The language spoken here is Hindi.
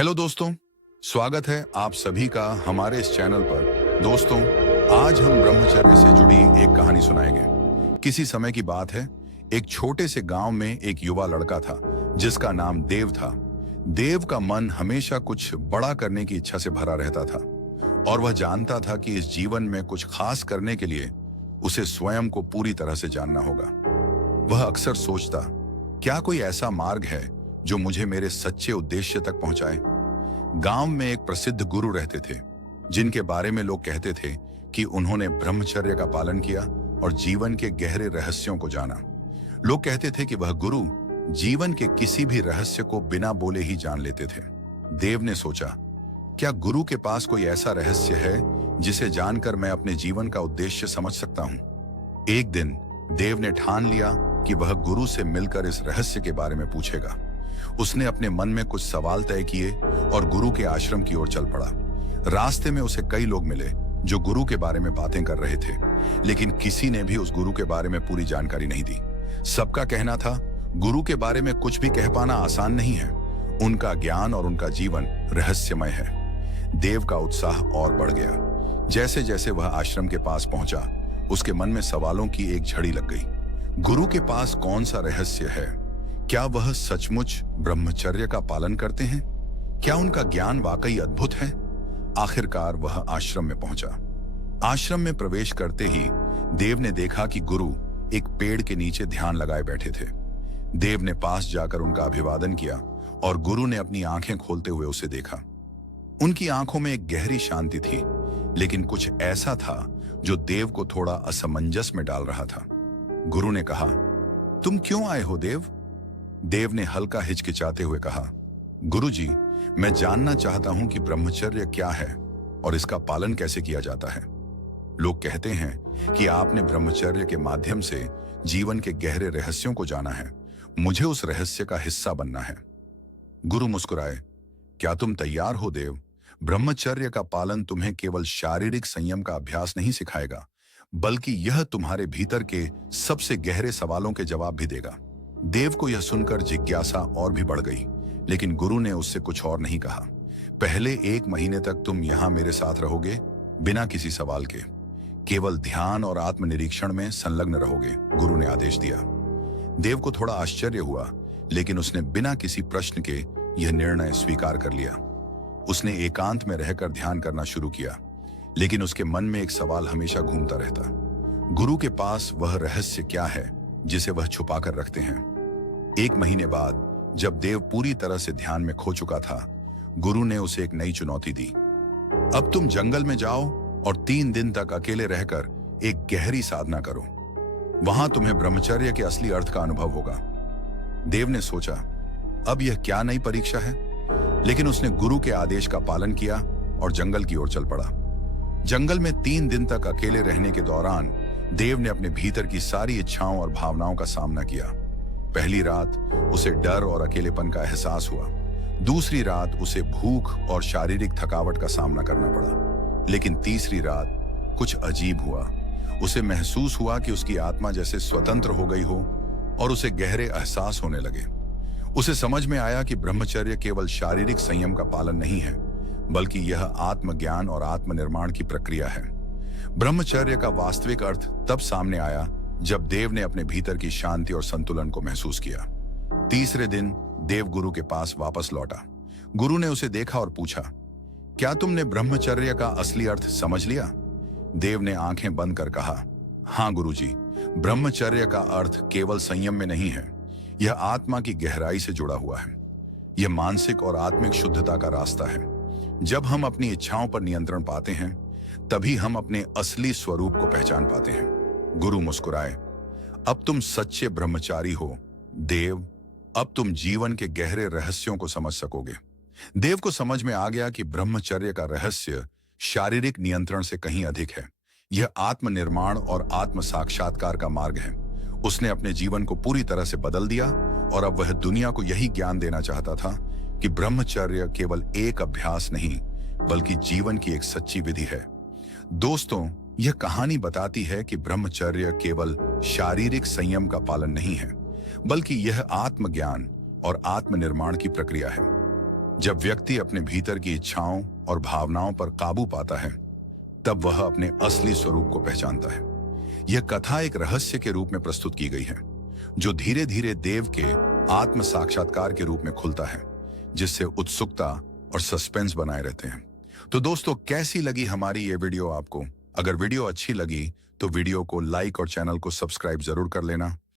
हेलो दोस्तों, स्वागत है आप सभी का हमारे इस चैनल पर। दोस्तों, आज हम ब्रह्मचर्य से जुड़ी एक कहानी सुनाएंगे। किसी समय की बात है, एक छोटे से गांव में एक युवा लड़का था जिसका नाम देव था। देव का मन हमेशा कुछ बड़ा करने की इच्छा से भरा रहता था और वह जानता था कि इस जीवन में कुछ खास करने के लिए उसे स्वयं को पूरी तरह से जानना होगा। वह अक्सर सोचता, क्या कोई ऐसा मार्ग है जो मुझे मेरे सच्चे उद्देश्य तक पहुंचाए। गांव में एक प्रसिद्ध गुरु रहते थे जिनके बारे में लोग कहते थे कि उन्होंने ब्रह्मचर्य का पालन किया और जीवन के गहरे रहस्यों को जाना। लोग कहते थे कि वह गुरु जीवन के किसी भी रहस्य को बिना बोले ही जान लेते थे। देव ने सोचा, क्या गुरु के पास कोई ऐसा रहस्य है जिसे जानकर मैं अपने जीवन का उद्देश्य समझ सकता हूं। एक दिन देव ने ठान लिया कि वह गुरु से मिलकर इस रहस्य के बारे में पूछेगा। उसने अपने मन में कुछ सवाल तय किए और गुरु के आश्रम की ओर चल पड़ा। रास्ते में उसे कई लोग मिले जो गुरु के बारे में बातें कर रहे थे, लेकिन किसी ने भी उस गुरु के बारे में पूरी जानकारी नहीं दी। सबका कहना था, गुरु के बारे में कुछ भी कह पाना आसान नहीं है। उनका ज्ञान और उनका जीवन रहस्यमय है। देव का उत्साह और बढ़ गया। जैसे जैसे वह आश्रम के पास पहुंचा, उसके मन में सवालों की एक झड़ी लग गई। गुरु के पास कौन सा रहस्य है? क्या वह सचमुच ब्रह्मचर्य का पालन करते हैं? क्या उनका ज्ञान वाकई अद्भुत है? आखिरकार वह आश्रम में पहुंचा। आश्रम में प्रवेश करते ही देव ने देखा कि गुरु एक पेड़ के नीचे ध्यान लगाए बैठे थे। देव ने पास जाकर उनका अभिवादन किया और गुरु ने अपनी आंखें खोलते हुए उसे देखा। उनकी आंखों में एक गहरी शांति थी, लेकिन कुछ ऐसा था जो देव को थोड़ा असमंजस में डाल रहा था। गुरु ने कहा, तुम क्यों आए हो देव? देव ने हल्का हिचकिचाते हुए कहा, गुरुजी, मैं जानना चाहता हूं कि ब्रह्मचर्य क्या है और इसका पालन कैसे किया जाता है। लोग कहते हैं कि आपने ब्रह्मचर्य के माध्यम से जीवन के गहरे रहस्यों को जाना है। मुझे उस रहस्य का हिस्सा बनना है। गुरु मुस्कुराए, क्या तुम तैयार हो देव? ब्रह्मचर्य का पालन तुम्हें केवल शारीरिक संयम का अभ्यास नहीं सिखाएगा, बल्कि यह तुम्हारे भीतर के सबसे गहरे सवालों के जवाब भी देगा। देव को यह सुनकर जिज्ञासा और भी बढ़ गई, लेकिन गुरु ने उससे कुछ और नहीं कहा। पहले 1 महीने तक तुम यहां मेरे साथ रहोगे, बिना किसी सवाल के। केवल ध्यान और आत्मनिरीक्षण में संलग्न रहोगे, गुरु ने आदेश दिया। देव को थोड़ा आश्चर्य हुआ, लेकिन उसने बिना किसी प्रश्न के यह निर्णय स्वीकार कर लिया। उसने एकांत में रहकर ध्यान करना शुरू किया, लेकिन उसके मन में एक सवाल हमेशा घूमता रहता, गुरु के पास वह रहस्य क्या है जिसे वह छुपा कर रखते हैं। 1 महीने बाद जब देव पूरी तरह से ध्यान में खो चुका था, गुरु ने उसे एक नई चुनौती दी। अब तुम जंगल में जाओ और 3 दिन तक अकेले रहकर एक गहरी साधना करो। वहां तुम्हें ब्रह्मचर्य के असली अर्थ का अनुभव होगा। देव ने सोचा, अब यह क्या नई परीक्षा है? लेकिन उसने गुरु के आदेश का पालन किया और जंगल की ओर चल पड़ा। जंगल में 3 दिन तक अकेले रहने के दौरान देव ने अपने भीतर की सारी इच्छाओं और भावनाओं का सामना किया। पहली रात उसे डर और अकेलेपन का एहसास हुआ। दूसरी रात उसे भूख और शारीरिक थकावट का सामना करना पड़ा। लेकिन तीसरी रात कुछ अजीब हुआ। उसे महसूस हुआ कि उसकी आत्मा जैसे स्वतंत्र हो गई हो और उसे गहरे एहसास होने लगे। उसे समझ में आया कि ब्रह्मचर्य केवल शारीरिक संयम का पालन नहीं है, बल्कि यह आत्मज्ञान और आत्मनिर्माण की प्रक्रिया है। ब्रह्मचर्य का वास्तविक अर्थ तब सामने आया जब देव ने अपने भीतर की शांति और संतुलन को महसूस किया। तीसरे दिन देव गुरु के पास वापस लौटा। गुरु ने उसे देखा और पूछा, क्या तुमने ब्रह्मचर्य का असली अर्थ समझ लिया? देव ने आंखें बंद कर कहा, हाँ गुरुजी, ब्रह्मचर्य का अर्थ केवल संयम में नहीं है, यह आत्मा की गहराई से जुड़ा हुआ है। यह मानसिक और आत्मिक शुद्धता का रास्ता है। जब हम अपनी इच्छाओं पर नियंत्रण पाते हैं, तभी हम अपने असली स्वरूप को पहचान पाते हैं। गुरु मुस्कुराए, अब तुम सच्चे ब्रह्मचारी हो देव। अब तुम जीवन के गहरे रहस्यों को समझ सकोगे। देव को समझ में आ गया कि ब्रह्मचर्य का रहस्य शारीरिक नियंत्रण से कहीं अधिक है। यह आत्मनिर्माण और आत्म साक्षात्कार का मार्ग है। उसने अपने जीवन को पूरी तरह से बदल दिया और अब वह दुनिया को यही ज्ञान देना चाहता था कि ब्रह्मचर्य केवल एक अभ्यास नहीं, बल्कि जीवन की एक सच्ची विधि है। दोस्तों, यह कहानी बताती है कि ब्रह्मचर्य केवल शारीरिक संयम का पालन नहीं है, बल्कि यह आत्मज्ञान और आत्मनिर्माण की प्रक्रिया है। जब व्यक्ति अपने भीतर की इच्छाओं और भावनाओं पर काबू पाता है, तब वह अपने असली स्वरूप को पहचानता है। यह कथा एक रहस्य के रूप में प्रस्तुत की गई है, जो धीरे धीरे देव के आत्म साक्षात्कार के रूप में खुलता है, जिससे उत्सुकता और सस्पेंस बनाए रहते हैं। तो दोस्तों, कैसी लगी हमारी ये वीडियो आपको? अगर वीडियो अच्छी लगी तो वीडियो को लाइक और चैनल को सब्सक्राइब जरूर कर लेना।